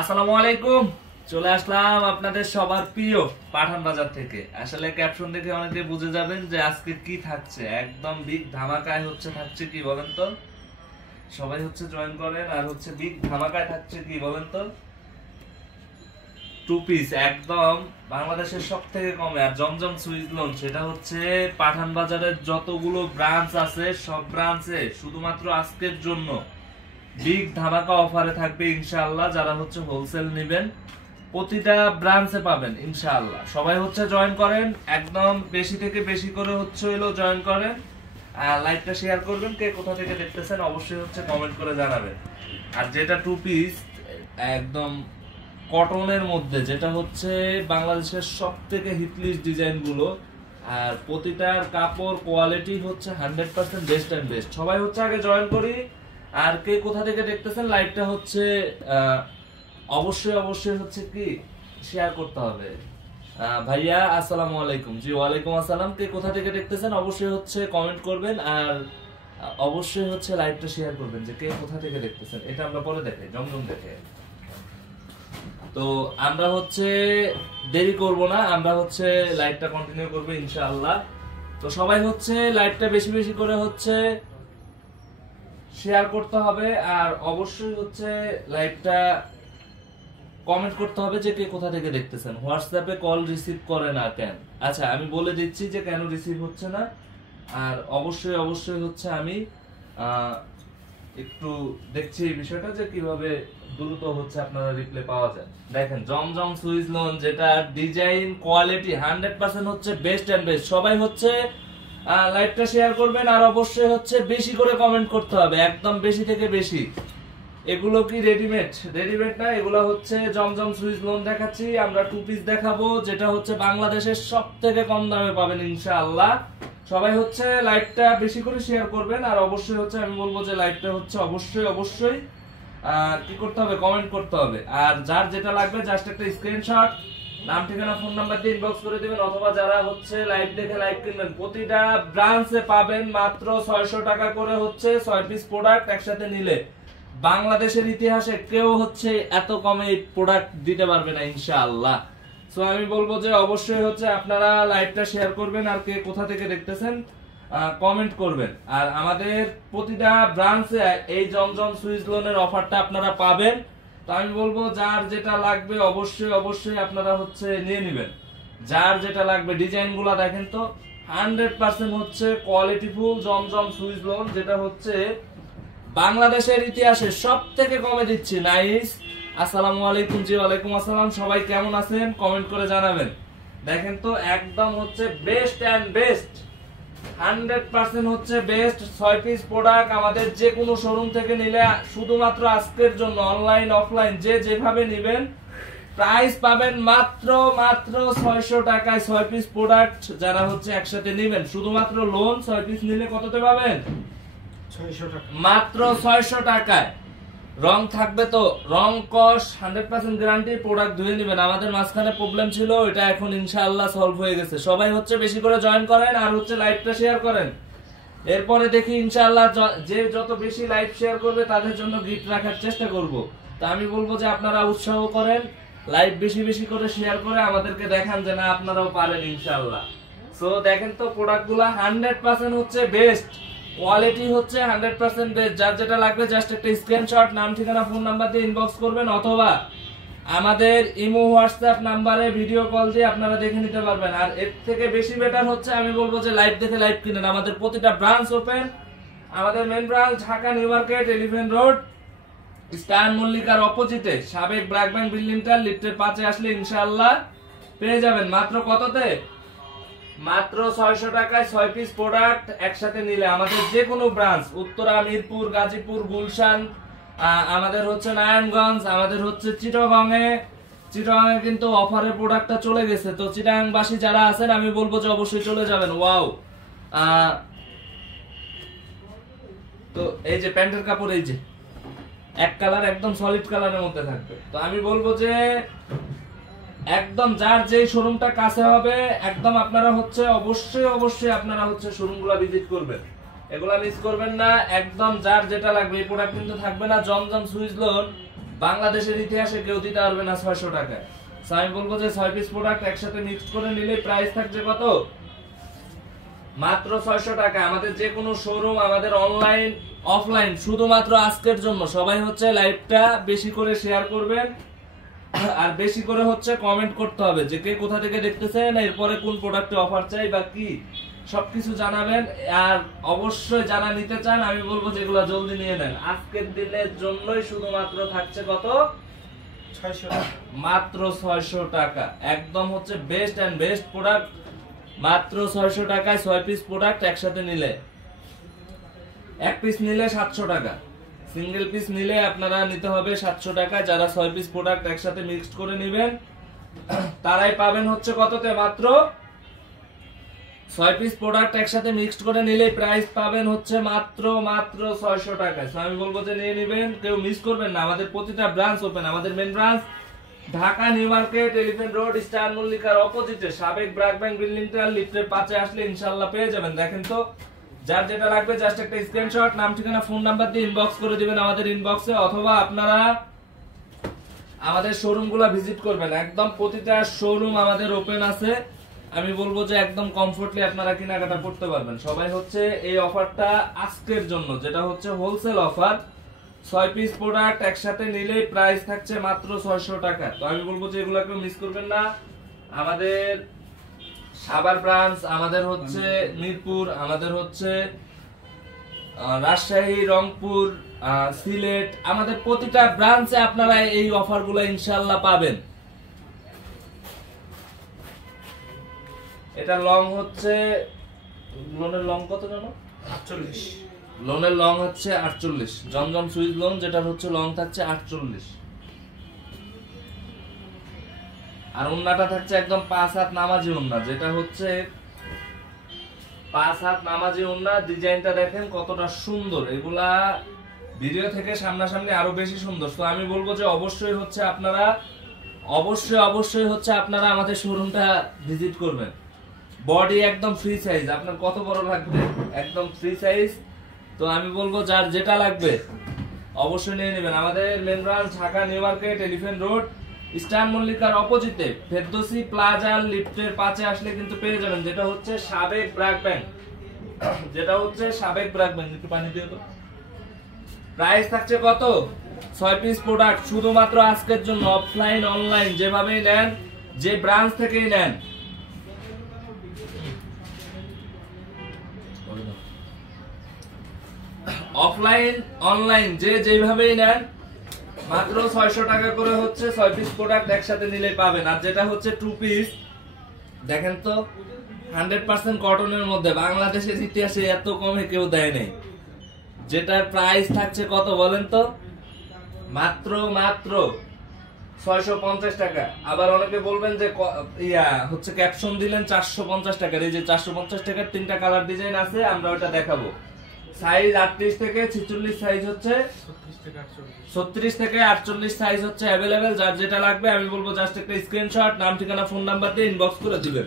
আসসালামু আলাইকুম। চলে আসলাম আপনাদের সবার প্রিয় পাঠান বাজার থেকে। আসলে ক্যাপশন দেখে অনেকে বুঝে যাবেন যে আজকে কি থাকছে, একদম বিগ ধামাকায় থাকছে কি বলেন তো? সবাই জয়েন করেন। আর বিগ ধামাকায় থাকছে কি বলেন তো? টু পিস একদম বাংলাদেশের সব থেকে কমে। আর জমজম সুইচ লোন সেটা পাঠান বাজারের যতগুলো ব্রাঞ্চ আছে সব ব্রাঞ্চে শুধুমাত্র আজকের জন্য বিগ ধামাকা অফারে থাকবে ইনশাআল্লাহ। যারা হোলসেল নেবেন প্রতিটা ব্রাঞ্চে পাবেন ইনশাআল্লাহ। সবাই জয়েন করেন, একদম বেশি থেকে বেশি করে জয়েন করেন। আর লাইভটা শেয়ার করবেন। কে কোথা থেকে দেখতেছেন অবশ্যই কমেন্ট করে জানাবেন। আর যেটা টু পিস একদম কটনের মধ্যে, যেটা বাংলাদেশের সব থেকে হিটলিস্ট ডিজাইন গুলো, আর প্রতিটার কাপড় কোয়ালিটি 100% বেস্ট এন্ড বেস্ট। সবাই আগে জয়েন করি। আর কে কোথা থেকে দেখতেছেন লাইভটা অবশ্যই অবশ্যই কি শেয়ার করতে হবে। ভাইয়া আসসালামু আলাইকুম। জি ওয়ালাইকুম আসসালাম। কে কোথা থেকে দেখতেছেন অবশ্যই কমেন্ট করবেন। আর অবশ্যই লাইভটা শেয়ার করবেন যে কে কোথা থেকে দেখতেছেন। এটা আমরা পরে দেখাই, জমজম দেখে। তো আমরা দেরি করব না, আমরা লাইভটা কন্টিনিউ করব ইনশাআল্লাহ। তো সবাই লাইভটা বেশি বেশি করে শেয়ার করতে হবে। আর অবশ্যই লাইভটা কমেন্ট করতে হবে যে কে কোথা থেকে দেখতেছেন। হোয়াটসঅ্যাপে কল রিসিভ করে না কেন? আচ্ছা আমি বলে দিচ্ছি যে কেন রিসিভ হচ্ছে না। আর অবশ্যই অবশ্যই আমি একটু দেখছি এই বিষয়টা যে কিভাবে দ্রুত আপনারা রিপ্লাই পাওয়া যায়। দেখেন জমজম সুইচ লোন, যেটা design quality 100% best and best. সবাই লাইভটা শেয়ার করবেন। আর অবশ্যই বেশি করে কমেন্ট করতে হবে, একদম বেশি থেকে বেশি। এগুলো কি রেডিমেড না, এগুলো জমজম সুইচ লোন দেখাচ্ছি। আমরা টু পিস দেখাবো, যেটা বাংলাদেশের সব থেকে কম দামে পাবেন ইনশাআল্লাহ। সবাই লাইভটা বেশি করে শেয়ার করবেন। আর অবশ্যই আমি বলবো যে লাইভটা অবশ্যই অবশ্যই কি করতে হবে, কমেন্ট করতে হবে। আর যার যেটা লাগবে জাস্ট একটা স্ক্রিনশট, নাম ঠিকানা ফোন নাম্বার দিয়ে ইনবক্স করে দিবেন। অথবা যারা লাইভ দেখে লাইভ কিনবেন, প্রতিটা ব্রাঞ্চে পাবেন মাত্র 600 টাকা করে 6 পিস প্রোডাক্ট একসাথে নিলে। বাংলাদেশের ইতিহাসে কেউ এত কমে প্রোডাক্ট দিতে পারবে না ইনশাআল্লাহ। সো আমি বলবো যে অবশ্যই আপনারা লাইভটা শেয়ার করবেন। আর কে কোথা থেকে দেখতেছেন কমেন্ট করবেন। আর আমাদের প্রতিটা ব্রাঞ্চে এই জমজম সুইচ লোনের অফারটা আপনারা পাবেন। তো আমি বলবো যার যেটা লাগবে অবশ্যই অবশ্যই আপনারা নিয়ে নেবেন। যার যেটা লাগবে ডিজাইন গুলা দেখেন তো 100% কোয়ালিটিফুল জমজম সুইচ লোন, যেটা বাংলাদেশের ইতিহাসে সব থেকে কমে দিচ্ছি। নাইস। আসসালামু আলাইকুম। জি ওয়ালাইকুম আসসালাম। সবাই কেমন আছেন কমেন্ট করে জানাবেন। দেখেন তো একদম best and best 100% best 6 piece product. আমাদের যে কোনো শোরুম থেকে নিলে শুধুমাত্র আজকের জন্য অনলাইন অফলাইন যে যেভাবে নেবেন প্রাইস পাবেন মাত্র 600 টাকায় 6 পিস প্রোডাক্ট। যারা একসাথে নেবেন শুধুমাত্র লোন 6 পিস নিলে কততে পাবেন? 600 টাকা, মাত্র 600 টাকায়। রং থাকবে তো, রং কস 100% গ্যারান্টি। প্রোডাক্ট ধুয়ে নেবেন। আমাদের মাঝখানে প্রবলেম ছিল, এটা এখন ইনশাআল্লাহ সলভ হয়ে গেছে। সবাই বেশি করে জয়েন করেন আর লাইভটা শেয়ার করেন। এরপরে দেখি ইনশাআল্লাহ যে যত বেশি লাইভ শেয়ার করবে তাদের জন্য গিফট রাখার চেষ্টা করব। তা আমি বলবো যে আপনারা উৎসাহ করেন, লাইভ বেশি বেশি করে শেয়ার করে আমাদেরকে দেখান যে না আপনারাও পারেন ইনশাআল্লাহ। সো দেখেন তো প্রোডাক্টগুলো 100% বেস্ট, কোয়ালিটি 100% বেস্ট। যার যেটা লাগবে জাস্ট একটা স্ক্রিনশট, নাম ঠিকানা ফোন নাম্বার দিয়ে ইনবক্স করবেন। অথবা আমাদের ইমো হোয়াটসঅ্যাপ নাম্বারে ভিডিও কল দিয়ে আপনারা দেখে নিতে পারবেন। আর এর থেকে বেশি বেটার আমি বলবো যে লাইভ দেখে লাইভ কিনেন। আমাদের প্রতিটা ব্রাঞ্চ ওপেন। আমাদের main branch Dhaka New Market, Elephant Road, Star মল্লিকার অপোজিটে সাবেক ব্র্যাক ব্যাংক বিল্ডিংটা লিফটের 5-এ আসলে ইনশাআল্লাহ পেয়ে যাবেন। মাত্র কততে? মাত্র 600 টাকায় 6 পিস প্রোডাক্ট একসাথে নিলে। আমাদের যে কোনো ব্রাঞ্চ, উত্তরা, মিরপুর, গাজীপুর, গুলশান, আমাদের নারায়ণগঞ্জ, আমাদের চিটাগাংয়ে কিন্তু অফারের প্রোডাক্টটা চলে গেছে। তো চিটাগাংবাসী যারা আছেন আমি বলবো যে অবশ্যই চলে যাবেন। ওয়াও। তো এই যে প্যান্টের কাপড়, এই যে এক কালার, একদম সলিড কালারের মধ্যে থাকবে। তো আমি বলবো যে একদম যার যেই শোরুমটা কাছে হবে একদম আপনারা অবশ্যই অবশ্যই আপনারা শোরুমগুলো ভিজিট করবেন। এগুলা মিস করবেন না। একদম যার যেটা লাগবে। এই প্রোডাক্ট কিন্তু থাকবে না জমজম সুইচ লোন বাংলাদেশের ইতিহাসে কেউ দিতে পারবে না 600 টাকায়। আমি বলবো যে 6 পিস প্রোডাক্ট একসাথে মিক্সড করে নিলে প্রাইস থাকছে কত, মাত্র 600 টাকা। আমাদের যে কোনো শোরুম, আমাদের অনলাইন অফলাইন, শুধুমাত্র আজকের জন্য সবাই হচ্ছে লাইভটা বেশি করে শেয়ার করবেন আর বেশি করে হচ্ছে কমেন্ট করতে হবে যে কে কোথা থেকে দেখতেছেন, এরপরে কোন প্রোডাক্টে অফার চাই বা কি সবকিছু জানাবেন। আর অবশ্যই যারা নিতে চান আমি বলবো যেগুলো জলদি নিয়ে নেন, আজকের দিনের জন্যই শুধুমাত্র থাকছে কত, 600 টাকা, মাত্র 600 টাকা। একদম হচ্ছে বেস্ট এন্ড বেস্ট প্রোডাক্ট, মাত্র 600 টাকায় 6 পিস প্রোডাক্ট একসাথে নিলে। এক পিস নিলে 700 টাকা, সিঙ্গেল পিস নিলে আপনারা নিতে হবে 700 টাকা। যারা 6 পিস প্রোডাক্ট একসাথে মিক্সড করে নেবেন তারাই পাবেন হচ্ছে কততে, মাত্র 6 পিস প্রোডাক্ট একসাথে মিক্সড করে নিলে প্রাইস পাবেন হচ্ছে মাত্র 600 টাকায়। আমি বলবো যে নিয়ে নেবেন, কেউ মিস করবেন না। আমাদের প্রতিটা ব্রাঞ্চ ওপেন, আমাদের main branch Dhaka New Market, Elephant Road, Star মল্লিকার অপোজিটে সাবেক ব্র্যাক ব্যাংক বিল্ডিংটা লিফটের 5-এ আসলে ইনশাআল্লাহ পেয়ে যাবেন। দেখেন তো, যার যেটা লাগবে জাস্ট একটা স্ক্রিনশট, নাম ঠিকানা ফোন নাম্বার দিয়ে ইনবক্স করে দিবেন আমাদের ইনবক্সে, অথবা আপনারা আমাদের শোরুমগুলো ভিজিট করবেন। একদম প্রতিটা শোরুম আমাদের ওপেন আছে। আমি বলবো যে একদম কমফোর্টলি আপনারা কেনাকাটা করতে পারবেন। সবাই হচ্ছে এই অফারটা আজকের জন্য, যেটা হচ্ছে হোলসেল অফার, 6 পিস প্রোডাক্ট একসাথে নিলে প্রাইস থাকছে মাত্র 600 টাকা। তো আমি বলবো যে এগুলো কেউ মিস করবেন না। আমাদের সাভার ব্রাঞ্চ, আমাদের হচ্ছে মিরপুর, আমাদের হচ্ছে রাজশাহী, রংপুর, সিলেট, আমাদের প্রতিটা ব্রাঞ্চে আপনারা এই অফারগুলো ইনশাআল্লাহ পাবেন। এটা লং হচ্ছে, লোনের লং কত জানো, 48, লোনের লং হচ্ছে 48, জমজম সুইচ লোন যেটা হচ্ছে লং থাকছে 48, আর ওন্নাটা থাকছে একদম 5 হাত নামাজি ওন্না, যেটা হচ্ছে 5 হাত নামাজি ওন্না। ডিজাইনটা দেখেন কতটা সুন্দর, এগুলা ভিডিও থেকে সামনাসামনি আরো বেশি সুন্দর। তো আমি বলবো যে অবশ্যই হচ্ছে আপনারা আপনারা আমাদের শোরুমটা ভিজিট করবেন। বডি একদম ফ্রি সাইজ, আপনার কত বড় লাগবে একদম ফ্রি সাইজ। তো আমি বলবো যার যেটা লাগবে অবশ্যই নিয়ে নেবেন। আমাদের main branch Dhaka New Market, Elephant Road, Star মল্লিকার অপোজিটে ফেরদৌসি প্লাজা লিফটের 5-এ আসলে কিন্তু পেয়ে যাবেন, যেটা হচ্ছে সাবেক ব্র্যাক ব্যাংক, একটু পানি দিয়ে তো। প্রাইস থাকছে কত, 6 পিস প্রোডাক্ট শুধুমাত্র আজকের জন্য। অফলাইন অনলাইন যেভাবেই নেন, যে ব্রাঞ্চ থেকেই নেন, অফলাইন অনলাইন যে যেভাবেই নেন, মাত্র 600 টাকা করে হচ্ছে 6 পিস প্রোডাক্ট একসাথে নিলে পাবেন। আর যেটা হচ্ছে 2 পিস, দেখেন তো 100% কটনের মধ্যে বাংলাদেশের ইতিহাসে এত কমে কেউ দেয় নাই। যেটার প্রাইস থাকছে কত বলেন তো, মাত্র 650 টাকা। আবার অনেকে বলবেন যে হচ্ছে ক্যাপশন দিলেন 450 টাকার। এই যে 450 টাকার 3টা কালার ডিজাইন আছে, আমরা ওটা দেখাবো। সাইজ 38 থেকে 46 সাইজ হচ্ছে, 36 থেকে 48 সাইজ হচ্ছে अवेलेबल। যার যেটা লাগবে আমি বলবো জাস্ট একটা স্ক্রিনশট, নাম ঠিকানা ফোন নাম্বার দিয়ে ইনবক্স করে দিবেন,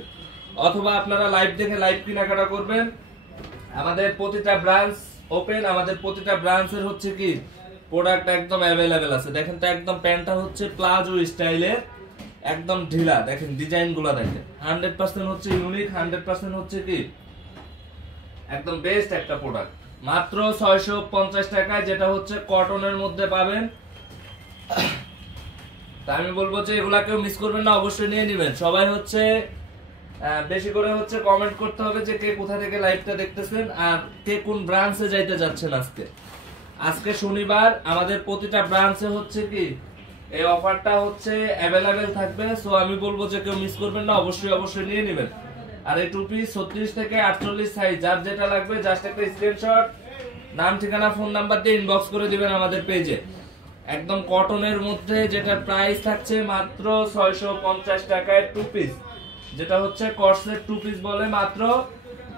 অথবা আপনারা লাইভ দেখে লাইভ কেনাকাটা করবেন। আমাদের প্রতিটা ব্রাঞ্চ ওপেন, আমাদের প্রতিটা ব্রাঞ্চের হচ্ছে কি প্রোডাক্ট একদম अवेलेबल আছে। দেখেন তো একদম প্যান্টটা হচ্ছে প্লাজো স্টাইলের, একদম ঢিলা। দেখেন ডিজাইনগুলো দেখেন, 100% হচ্ছে ইউনিক, 100% হচ্ছে কি একদম বেস্ট একটা প্রোডাক্ট। মাত্র 650 টাকায়, যেটা হচ্ছে কটনের মধ্যে পাবেন। তা আমি বলবো যে এগুলা কেউ মিস করবেন না, অবশ্যই নিয়ে নেবেন। সবাই হচ্ছে বেশি করে হচ্ছে কমেন্ট করতে হবে যে কে কোথা থেকে লাইভটা দেখতেছেন আর কে কোন ব্রাঞ্চে যাইতে যাচ্ছেন। আজকে শনিবার, আমাদের প্রতিটা ব্রাঞ্চে হচ্ছে কি এই অফারটা হচ্ছে अवेलेबल থাকবে। সো আমি বলবো যে কেউ মিস করবেন না, অবশ্যই নিয়ে নেবেন। আর এই 2 পিস 36 থেকে 48 সাইজ, যার যেটা লাগবে জাস্ট একটা স্ক্রিনশট, নাম ঠিকানা ফোন নাম্বার দিয়ে ইনবক্স করে দিবেন আমাদের পেজে। একদম কটনের মধ্যে, যেটা প্রাইস থাকছে মাত্র 650 টাকায় 2 পিস, যেটা হচ্ছে কর্সেট 2 পিস বলে, মাত্র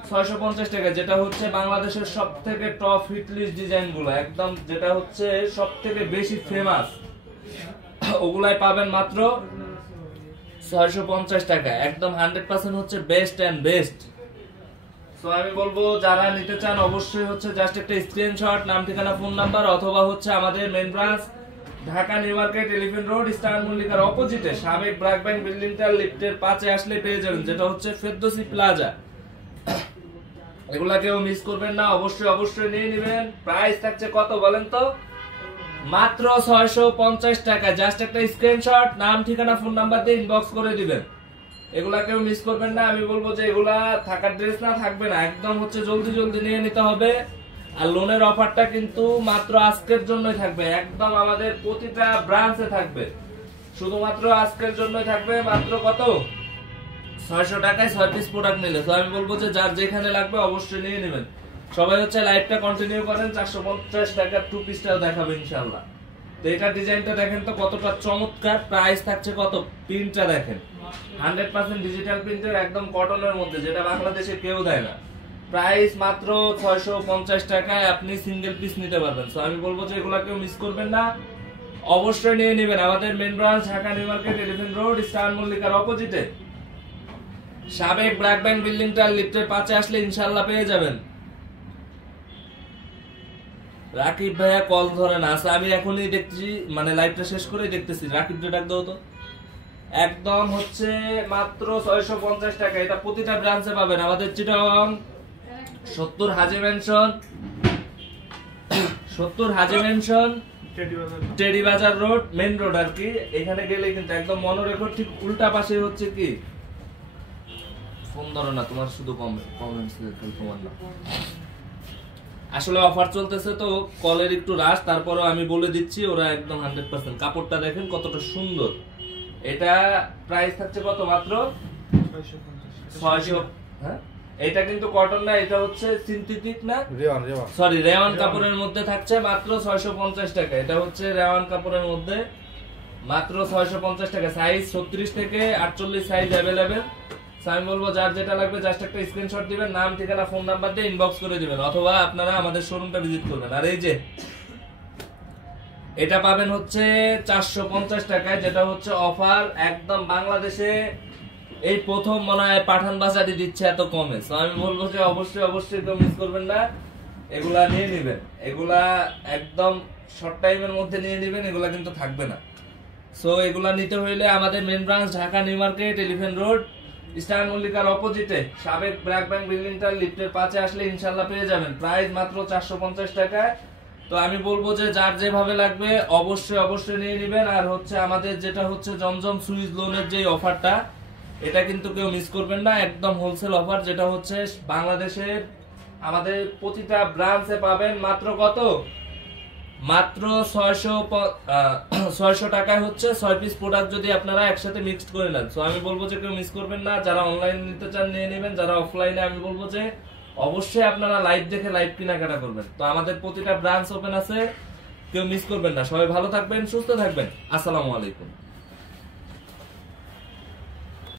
650 টাকা। যেটা হচ্ছে বাংলাদেশের সবথেকে টপ হিট লিস্ট ডিজাইন গুলো, একদম যেটা হচ্ছে সবথেকে বেশি ফেমাস, ওগুলাই পাবেন মাত্র 650 টাকা। একদম 100% হচ্ছে বেস্ট এন্ড বেস্ট। সো আমি বলবো যারা নিতে চান অবশ্যই হচ্ছে জাস্ট একটা স্ক্রিনশট, নাম ঠিকানা ফোন নাম্বার, অথবা হচ্ছে আমাদের main branch Dhaka New Market Elephant Road Star মল্লিকার অপোজিটে সাবেক ব্র্যাক ব্যাংক বিল্ডিংটার লিফটের 5-এ আসলে পেয়ে যাবেন, যেটা হচ্ছে ফেরদৌসি প্লাজা। এগুলা কেউ মিস করবেন না, অবশ্যই অবশ্যই নিয়ে নেবেন। প্রাইস থাকছে কত বলেন তো? মাত্র 650 টাকা। জাস্ট একটা স্ক্রিনশট, নাম ঠিকানা ফোন নাম্বার দিয়ে ইনবক্স করে দিবেন। এগুলা কেউ মিস করবেন না। আমি বলবো যে এগুলা থাকার ড্রেস না, থাকবে না, একদম হচ্ছে জলদি জলদি নিয়ে নিতে হবে। আর লোনের অফারটা কিন্তু মাত্র আজকের জন্যই থাকবে, একদম আমাদের প্রতিটা ব্রাঞ্চে থাকবে, শুধুমাত্র আজকের জন্যই থাকবে। মাত্র কত? 600 টাকায় 6 পিস প্রোডাক্ট নিলে। তো আমি বলবো যে যার যেখানে লাগবে অবশ্যই নিয়ে নেবেন। সবাই হচ্ছে লাইভটা কন্টিনিউ করেন, 450 টাকার 2 পিসটাও দেখাবে ইনশাআল্লাহ। তো এটা ডিজাইনটা দেখেন তো কতটা চমৎকার। প্রাইস থাকছে কত? প্রিন্টটা দেখেন, 100% ডিজিটাল প্রিন্টের, একদম কটনের মধ্যে, যেটা বাংলাদেশে কেউ দেয় না। প্রাইস মাত্র 650 টাকায় আপনি সিঙ্গেল পিস নিতে পারবেন। সো আমি বলবো যে এগুলা কেউ মিস করবেন না, অবশ্যই নিয়ে নেবেন। আমাদের main branch Dhaka New Market Elephant Road Star মল্লিকার অপোজিটে সাবেক ব্র্যাক ব্যাংক বিল্ডিংটার লিফটের 5-এ আসলে ইনশাআল্লাহ পেয়ে যাবেন। রাকিব ভাইয়া কল ধরে না, আমি এখনই দেখছি, মানে লাইভটা শেষ করেই দেখতেছি। রাকিব ডাক দাও তো। একদম হচ্ছে মাত্র 650 টাকা। এটা প্রতিটা ব্রাঞ্চে পাবেন। আমাদের চিটাগং 70 হাজি মেনশন, 70 হাজি মেনশন টেডি বাজার রোড, মেন রোড আর কি। এখানে গেলে কিন্তু একদম মনোরেকর্ড ঠিক উল্টা পাশে হচ্ছে কি, ফোন ধরো না তোমার, শুধু কমেন্টস তোমার না। আসলে অফার চলতেছে তো কলের একটু রাশ, তারপরও আমি বলে দিচ্ছি, ওরা একদম 100%। কাপড়টা দেখেন কতটা সুন্দর। এটা প্রাইস থাকছে কত? মাত্র 600। হ্যাঁ, এটা কিন্তু কটন না, এটা হচ্ছে সিনথেটিক না, সরি রেওয়ান কাপড়ের মধ্যে থাকছে মাত্র 650 টাকা। এটা হচ্ছে রেওয়ান কাপড়ের মধ্যে মাত্র 650 টাকা। সাইজ 36 থেকে 48 সাইজ অ্যাভেলেবেল। আমি বলবো যার যেটা লাগবে জাস্ট একটা স্ক্রিনশট দিবেন, নাম ঠিকানা ফোন নাম্বার দিয়ে ইনবক্স করে দিবেন, অথবা আপনারা আমাদের শোরুমটা ভিজিট করবেন। আর এই যে এটা পাবেন হচ্ছে 450 টাকায়, যেটা হচ্ছে অফার একদম বাংলাদেশে এই প্রথম মনে হয় পাঠান বাজারে দিচ্ছে এত কমে। তো আমি বলবো যে অবশ্যই অবশ্যই কেউ মিস করবেন না, এগুলা নিয়ে নেবেন। এগুলা একদম শর্ট টাইমের মধ্যে নিয়ে নেবেন, এগুলা কিন্তু থাকবে না। সো এগুলা নিতে হইলে আমাদের main branch Dhaka New Market Elephant Road Star মল্লিকার অপোজিটে সাবেক ব্র্যাক ব্যাংক বিল্ডিংটার লিফটের 5-এ আসলে ইনশাআল্লাহ পেয়ে যাবেন। প্রাইস মাত্র 450 টাকায়। তো আমি বলবো যে যার যেভাবে লাগবে অবশ্যই অবশ্যই নিয়ে নেবেন। আর হচ্ছে আমাদের যেটা হচ্ছে জমজম সুইজ লোনের যে অফারটা, এটা কিন্তু কেউ মিস করবেন না, একদম হোলসেল অফার, যেটা হচ্ছে বাংলাদেশের আমাদের প্রতিটা ব্রাঞ্চে পাবেন। মাত্র কত? মাত্র 600 টাকায় হচ্ছে 6 পিস প্রোডাক্ট যদি আপনারা একসাথে মিক্সড করে নেন। সো আমি বলবো যে কেউ মিস করবেন না। যারা অনলাইন নিতে চান নিয়ে নেবেন, যারা অফলাইনে আমি বলবো যে অবশ্যই আপনারা লাইভ দেখে লাইভ কেনাকাটা করবেন। তো আমাদের প্রতিটা ব্রাঞ্চ ওপেন আছে, কেউ মিস করবেন না। সবাই ভালো থাকবেন, সুস্থ থাকবেন। আসসালামু আলাইকুম।